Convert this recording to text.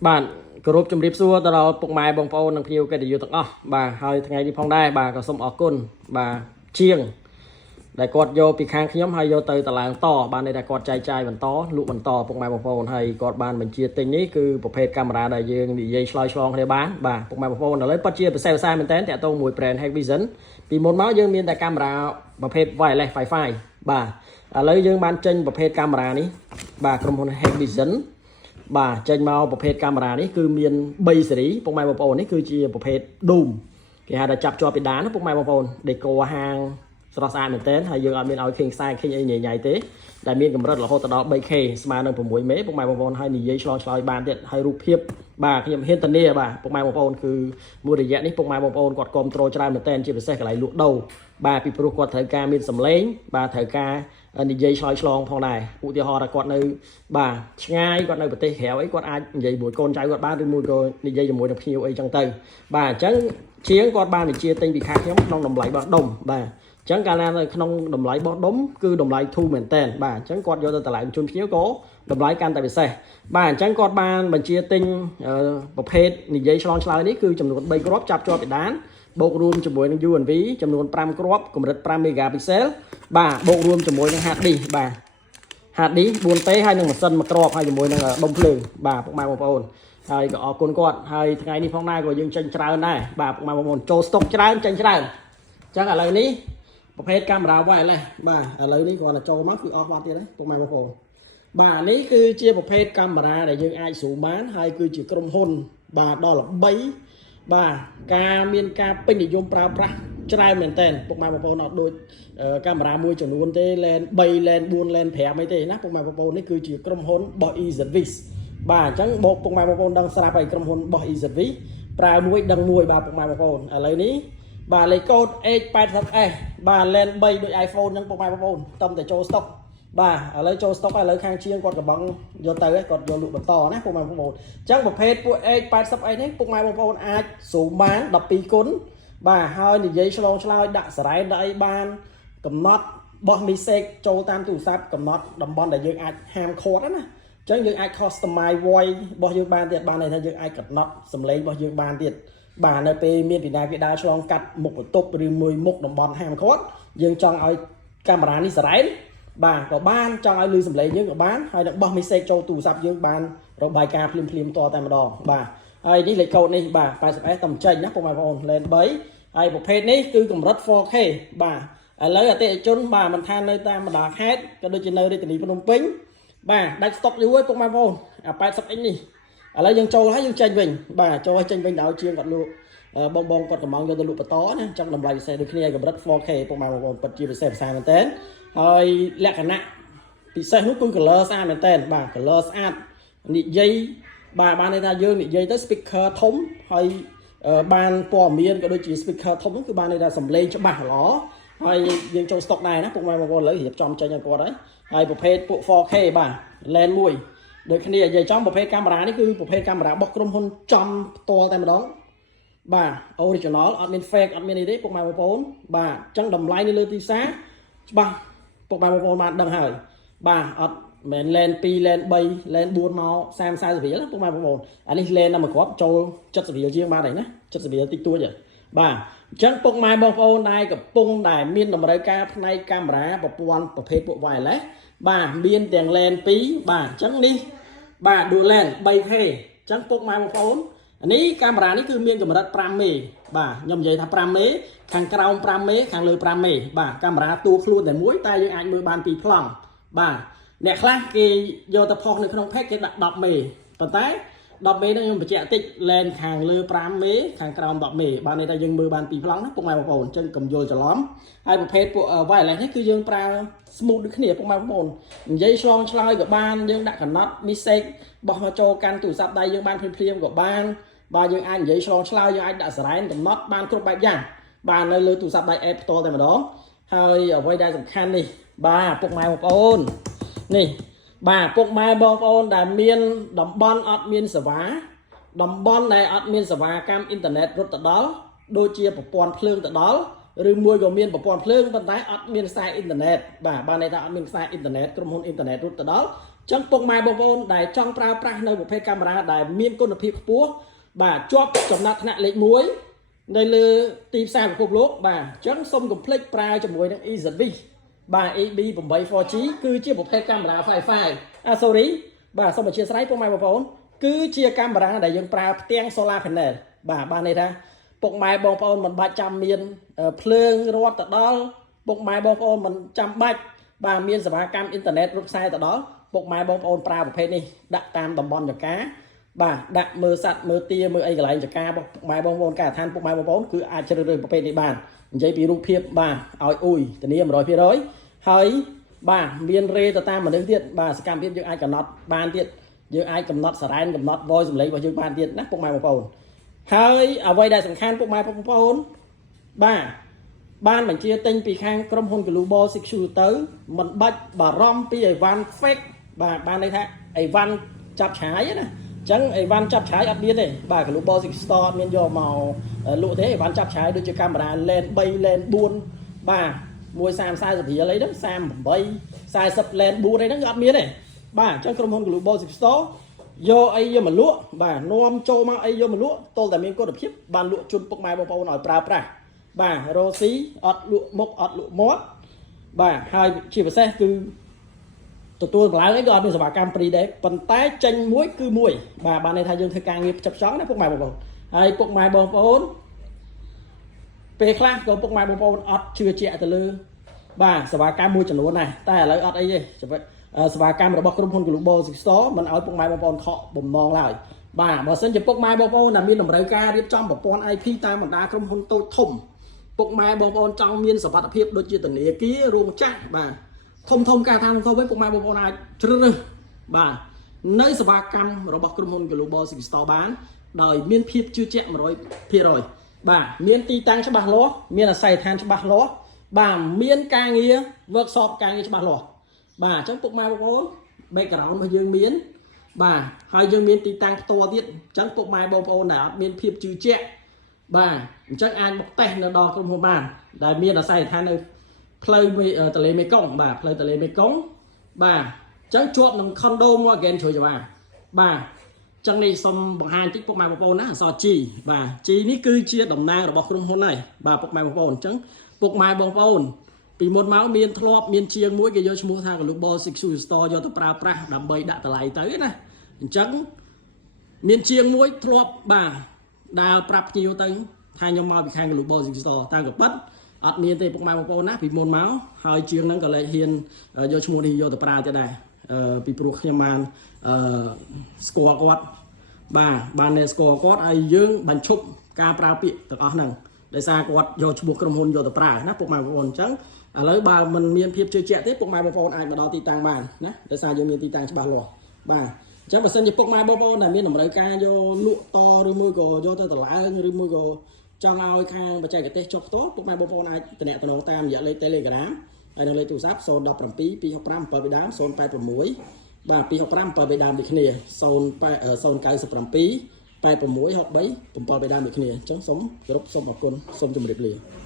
bạn group chấm điệp xua tao đó bụng mai bông phô nâng phiêu cái điều tặng bà hơi ngày đi phong đai bà có sông ở côn bà chiêng đại quạt vô bị khang nhóm hay vô từ tờ làng to ban đây đại quạt chai chai bằng to lụ bằng to bụng mai bông phô hay quạt ban mình chia tình ní cứ bộ phê camera đại dương bị dây slide slong để bán bà bụng mai bông phô là lấy bắt chia bị xe sai mình tén tại tôi mùi brand hay vision vì một máu dương miên tại camera bộ phê vài này phải bà lấy dương ban chân bộ phê camera ní bà cầm hồn hay vision bà trên mau bộ phê cameraนี้คือមាន3សេរីពុកម៉ែបងប្អូននេះគឺជាប្រភេទ Doom គេហៅថាចាប់ជាប់ពីដានពុកម៉ែបងប្អូន Deco ហាងស្រស់ស្អាតមែនទែនហើយយើងអត់មានឲ្យឃើញខ្សែឃើញអីញ៉ៃៗទេដែលមានកម្រិតរហូតដល់ 3K ស្មើនឹង6មេពុកម៉ែបងប្អូនហើយនិយាយឆ្លងឆ្លើយបានទៀតហើយរូបភាពបាទខ្ញុំហ៊ានធានាបាទពុកម៉ែបងប្អូនគឺមួយរយៈនេះពុកម៉ែបងប្អូនគាត់គ្រប់ត្រូលច្រើនមែនទែនជាពិសេសកន្លែងលក់ដូរបាទពីព្រោះគាត់ត្រូវការមានសម្លេងបាទត្រូវការនិយាយឆ្លើយឆ្លងផងដែរឧទាហរណ៍ថាគាត់នៅបាទឆ្ងាយគាត់នៅប្រទេសក្រៅអីគាត់អាចនិយាយមួយកូនចៅគាត់បានឬមួយក៏និយាយជាមួយនឹងភ្ញៀវអីចឹងទៅបាទអញ្ចឹងជាងគាត់បានវិជាទិញពីខាងខ្ញុំក្នុងតម្លៃបោះដុំបាទអញ្ចឹងកាលណានៅក្នុងតម្លៃបោះដុំគឺតម្លៃធូរមែនតើបាទអញ្ចឹងគាត់យកទៅតម្លៃជូនភ្ញៀវក៏តម្លៃកាន់តែពិសេសបាទអញ្ចឹងគាត់បានបញ្ជាទិញប្រភេទនិយាយឆ្លងឆ្លើយនេះគឺចំនួន3គ្រាប់ចាប់ជាប់ពីដានបូករួមជាមួយនឹង UNV ចំនួន5គ្រាប់កម្រិត5 megapixel បាទបូករួមជាមួយនឹង HD បាទ HD 4T ហើយនឹងម៉ាស៊ីនមួយគ្រាប់ហើយជាមួយនឹងដុំភ្លើងបាទពុកម៉ែបងប្អូនហើយក៏អរគុណគាត់ហើយថ្ងៃនេះផងដែរក៏យើងចេញច្រើនដែរបាទពុកម៉ែបងប្អូនចូលស្តុកច្រើនចេញច្រើនអញ្ចឹងឥឡូវនេះប្រភេទកាមេរ៉ា wireless បាទឥឡូវនេះគ្រាន់តែចូលមកគឺអស់បាត់ទៀតហើយពុកម៉ែបងប្អូនបាទនេះគឺជាប្រភេទកាមេរ៉ាដែលយើងអាចស៊ូមបានហើយគឺជាក្រុមហ៊ុនបាទដល់ល្បីបាទការមានការពេញនិយមប្រើប្រាស់ច្រើនមែនតើពុកម៉ែបងប្អូនអត់ដូចកាមេរ៉ាមួយចំនួនទេ lens 3 lens 4 lens 5អីទេណាពុកម៉ែបងប្អូននេះគឺជាក្រុមហ៊ុនរបស់ EZVIS បាទអញ្ចឹងបងពុកម៉ែបងប្អូនដឹងស្រាប់ហើយក្រុមហ៊ុនរបស់ EZVIS ប្រើមួយដឹងមួយបាទពុកម៉ែបងប្អូនឥឡូវនេះបាទលេខកូដ H80S បាទ lens 3ដូច iPhone ហ្នឹងពុកម៉ែបងប្អូនតំតែចូលស្តុកបាទឥឡូវចូលស្តុកឥឡូវខាងជាងគាត់កំងយកទៅគាត់យកលក់បន្តណាពុកម៉ែបងប្អូនអញ្ចឹងប្រភេទពួក H80S នេះពុកម៉ែបងប្អូនអាចស៊ូមបាន12គុណបាទហើយនិយាយឆ្លងឆ្លើយដាក់សារ៉ែដាក់អីបានកំណត់បោះ message ចូលតាមទូរស័ព្ទកំណត់តំបន់ដែលយើងអាចហាមឃាត់ណាអញ្ចឹងយើងអាច customize voice របស់យើងបានទៀតបានន័យថាយើងអាចកំណត់សំឡេងរបស់យើងបានទៀតបាទនៅពេលមានពីណាពីដើរឆ្លងកាត់មុខបន្ទប់ឬមួយមុខតំបន់ហាមឃាត់យើងចង់ឲ្យកាមេរ៉ានេះសារ៉ែបាទក៏បានចង់ឲ្យលឺសំឡេងយើងក៏បានហើយនឹងបោះ message ចូលទូរស័ព្ទយើងបានរបាយការណ៍ភ្លាមតតែម្ដងបាទហើយនេះលេខកូដនេះបាទ 80S តំចេញណាពុកម៉ែបងប្អូន lens 3ហើយប្រភេទនេះគឺកម្រិត 4K បាទឥឡូវអតិថិជនបាទមិនថានៅតាមបណ្ដាខេត្តក៏ដូចជានៅរាជធានីភ្នំពេញបាទដាច់ស្តុកយូរហើយពុកម៉ែបងប្អូនអា 80inch នេះឥឡូវយើងចូលហើយយើងចេញវិញបាទចូលឲ្យចេញវិញដល់ជាងគាត់លក់បងគាត់កំងយកទៅលក់បន្តណាអញ្ចឹងតម្លៃពិសេសដូចគ្នាកម្រិត 4K ពុកម៉ែបងប្អូនពិតជាពិសេសផ្សាយមែនតើហើយលក្ខណៈពិសេសនោះគឺ color ស្អាតមែនតើបាទ color ស្អាតនិយាយបាទបានន័យថាយើងនិយាយទៅ speaker ធំហើយបានព័ត៌មានក៏ដូចជា speaker ធំហ្នឹងគឺបានន័យថាសំឡេងច្បាស់ល្អហើយយើងចូលស្តុកដែរណាពុកម៉ែបងប្អូនឥឡូវរៀបចំចេញឲ្យគាត់ហើយប្រភេទពួក 4K បាទ lens មួយដូចគ្នានិយាយចំប្រភេទកាមេរ៉ានេះគឺប្រភេទកាមេរ៉ារបស់ក្រុមហ៊ុនចំផ្ទាល់តែម្ដងបាទ original អត់មាន fake អត់មានអីទេពុកម៉ែបងប្អូនបាទអញ្ចឹងតម្លៃនៅលើទីផ្សារច្បាស់ពុកម៉ែបងប្អូនបានដឹងហើយបាទអត់មែន lens 2 lens 3 lens 4មក30-40រៀលពុកម៉ែបងប្អូនអានេះ lens តែមួយគ្រាប់ចូល70រៀលជាងបានហើយណា70រៀលតិចតួចបាទអញ្ចឹងពុកម៉ែបងប្អូនដែលកំពុងតែមានតម្រូវការផ្នែកកាមេរ៉ាប្រព័ន្ធប្រភេទពួក wireless បាទមានទាំង lens 2បាទអញ្ចឹងនេះបាទ dual lens 3K អញ្ចឹងពុកម៉ែបងប្អូននេះកាមេរ៉ានេះគឺមានកម្រិត5មេបាទខ្ញុំនិយាយថា5មេខាងក្រោម5មេខាងលើ5មេបាទកាមេរ៉ាតួខ្លួនតែមួយតែយើងអាចមើលបាន2ប្លង់បាទអ្នកខ្លះគេយកទៅផុសនៅក្នុង pack គេដាក់10មេប៉ុន្តែ10មេហ្នឹងខ្ញុំបញ្ជាក់តិច lens ខាងលើ5មេខាងក្រោម10មេបានន័យថាយើងមើលបាន2ប្លង់ណាពុកម៉ែបងប្អូនអញ្ចឹងកុំយល់ច្រឡំហើយប្រភេទពួក wireless នេះគឺយើងប្រើ smooth ដូចគ្នាពុកម៉ែបងប្អូននិយាយឆ្លងឆ្លើយក៏បានយើងដាក់កំណត់ message បោះមកចូលកាន់ទូរស័ព្ទដៃយើងបានភ្លាមៗក៏បានបាទយើងអាចនិយាយឆ្លងឆ្លើយយើងអាចដាក់សារ៉ែនកំណត់បានគ្រប់បែបយ៉ាងបាទនៅលើទូរស័ព្ទដៃ app ផ្ទាល់តែម្ដងហើយអ្វីដែលសំខាន់នេះបាទពុកម៉ែបងប្អូននេះបាទពុកម៉ែបងប្អូនដែលមានតំបន់អត់មានសេវាតំបន់ដែលអត់មានសេវាកម្មអ៊ីនធឺណិតរត់ទៅដល់ដូចជាប្រព័ន្ធភ្លើងទៅដល់ឬមួយក៏មានប្រព័ន្ធភ្លើងប៉ុន្តែអត់មានខ្សែអ៊ីនធឺណិតបាទបានន័យថាអត់មានខ្សែអ៊ីនធឺណិតក្រុមហ៊ុនអ៊ីនធឺណិតរត់ទៅដល់ ចឹងពុកម៉ែបងប្អូនដែលចង់ប្រើប្រាស់នៅប្រភេទកាមេរ៉ាដែលមានគុណភាពខ្ពស់បាទជាប់ចំណាត់ថ្នាក់លេខ1នៅលើទីផ្សារពិភពលោកបាទអញ្ចឹងសូមកុំភ្លេចប្រើជាមួយនឹង EZV បាទ AB8 4G គឺជាប្រភេទកាមេរ៉ា Wi-Fi sorry បាទសូមអធិស្ឋានពុកម៉ែបងប្អូនគឺជាកាមេរ៉ាដែលយើងប្រើផ្ទាំង solar panel បាទបានន័យថាពុកម៉ែបងប្អូនមិនបាច់ចាំមានភ្លើងរត់ទៅដល់ពុកម៉ែបងប្អូនមិនចាំបាច់បាទមានសេវាកម្មអ៊ីនធឺណិតរត់ខ្សែទៅដល់ពុកម៉ែបងប្អូនប្រើប្រភេទនេះដាក់តាមតំបន់ចការបាទដាក់មើលសัตว์មើលទាមើលអីកន្លែងចការរបស់ពុកម៉ែបងប្អូនការដ្ឋានពុកម៉ែបងប្អូនគឺអាចជ្រើសរើសប្រភេទនេះបាននិយាយពីរូបភាពបាទឲ្យអ៊ុយធានា 100% ហើយបាទមានរេទៅតាមមនុស្សទៀតបាទសកម្មភាពយើងអាចកំណត់បានទៀតយើងអាចកំណត់សារ៉ែនកំណត់ voice សម្លេងរបស់យើងបានទៀតណាពុកម៉ែបងប្អូនហើយអ្វីដែលសំខាន់ពុកម៉ែបងប្អូនបាទបានបញ្ជាទិញពីខាងក្រុមហ៊ុន Global Secure ទៅមិនបាច់បារម្ភពីអីវ៉ាន់ fake បាទបានន័យថាអីវ៉ាន់ចាប់ឆាយណាអញ្ចឹងអីវ៉ាន់ចាប់ឆាយអត់មានទេបាទ Global Secure Store អត់មានយកមកលក់ទេអីវ៉ាន់ចាប់ឆាយដូចជាកាមេរ៉ា lens 3 lens 4បាទមួយ30 40រៀលអីហ្នឹង38 40 lens 4អីហ្នឹងអត់មានទេបាទអញ្ចឹងក្រុមហ៊ុន Global Secure Store យកអីយកមកលក់បាទនាំចូលមកអីយកមកលក់តលតែមានគុណភាពបានលក់ជូនពុកម៉ែបងប្អូនឲ្យប្រើប្រាស់បាទរ៉ូស៊ីអត់លក់មុខអត់លក់មាត់បាទហើយជាពិសេសគឺទទួលកម្លាំងអីក៏អត់មានសេវាកម្មព្រីដែរប៉ុន្តែចេញមួយគឺមួយបាទបានន័យថាយើងធ្វើការងារផ្ចិតផ្ចង់ណាពុកម៉ែបងប្អូនហើយពុកម៉ែបងប្អូនពេលខ្លះក៏ពុកម៉ែបងប្អូនអត់ជឿជាក់ទៅលើបាទសេវាកម្មមួយចំនួនដែរតែឥឡូវអត់អីទេសេវាកម្មរបស់ក្រុមហ៊ុន Global Store មិនឲ្យពុកម៉ែបងប្អូនខកបំណងឡើយបាទបើសិនជាពុកម៉ែបងប្អូនដែលមានតម្រូវការរៀបចំប្រព័ន្ធ IP តាមបណ្ដាក្រុមហ៊ុនតូចធំពុកម៉ែបងប្អូនចង់មានសុវត្ថិភាពដូចជាធនាគាររោងចក្របាទធំការតាមធំវិញពុកម៉ែបងប្អូនអាចជ្រើសរើសបាទនៅសេវាកម្មរបស់ក្រុមហ៊ុន Global Store បានដោយមានភាពជឿជាក់ 100% បាទមានទីតាំងច្បាស់លាស់មានអាស័យដ្ឋានច្បាស់លាស់បាទមានការងារ workshop ការងារច្បាស់លាស់បាទអញ្ចឹងពុកម៉ែបងប្អូន background របស់យើងមានបាទហើយយើងមានទីតាំងផ្ទាល់ទៀតអញ្ចឹងពុកម៉ែបងប្អូនដែលអត់មានភាពជឿជាក់បាទអញ្ចឹងអាចមកតេស្តនៅដល់ក្រុមហ៊ុនបានដែលមានអាស័យដ្ឋាននៅផ្លូវទន្លេមេគង្គបាទផ្លូវទន្លេមេគង្គបាទអញ្ចឹងជាប់នឹង condo Morgan ជួយច្បាស់បាទអញ្ចឹងនេះសូមបង្ហាញតិចពុកម៉ែបងប្អូនណាអក្សរ G បាទ G នេះគឺជាតំណាងរបស់ក្រុមហ៊ុនហើយបាទពុកម៉ែបងប្អូនអញ្ចឹងពុកម៉ែបងប្អូនពីមុនមកមានធ្លាប់មានជាងមួយគេយកឈ្មោះថា Global Secure Store យកទៅប្រើប្រាស់ដើម្បីដាក់តម្លៃទៅណាអញ្ចឹងមានជាងមួយធ្លាប់បាទដើរប្រាប់ភ្ញៀវទៅថាខ្ញុំមកពីខាង Global Secure Store តាមក៏ប៉ិតអត់មានទេពុកម៉ែបងប្អូនណាពីមុនមកហើយជាងហ្នឹងក៏លែងហ៊ានយកឈ្មោះនេះយកទៅប្រើទៀតដែរពីព្រោះខ្ញុំបានស្គាល់គាត់បាទបានអ្នកស្គាល់គាត់ហើយយើងបញ្ឈប់ការប្រើពាក្យទាំងអស់ហ្នឹងដោយសារគាត់យកឈ្មោះក្រុមហ៊ុនយកទៅប្រើណាពុកម៉ែបងប្អូនអញ្ចឹងឥឡូវបើមិនមានភាពជឿជាក់ទេពុកម៉ែបងប្អូនអាចមកដល់ទីតាំងបានណាដោយសារយើងមានទីតាំងច្បាស់លាស់បាទអញ្ចឹងបើសិនជាពុកម៉ែបងប្អូនដែលមានតម្រូវការយកលក់តឬមួយក៏យកទៅតម្លើងឬមួយក៏ចង់ឲ្យខាងបច្ចេកទេសចុះផ្ទាល់ពុកម៉ែបងប្អូនអាចតំណតាមរយៈលេខ Telegram ហើយនិងលេខទូរស័ព្ទ017 265 7 ដើម086បាទ265 7 ដើមដូចគ្នា097 86 63 7 ដើមដូចគ្នាអញ្ចឹងសូមគោរពសូមអរគុណសូមជម្រាបលា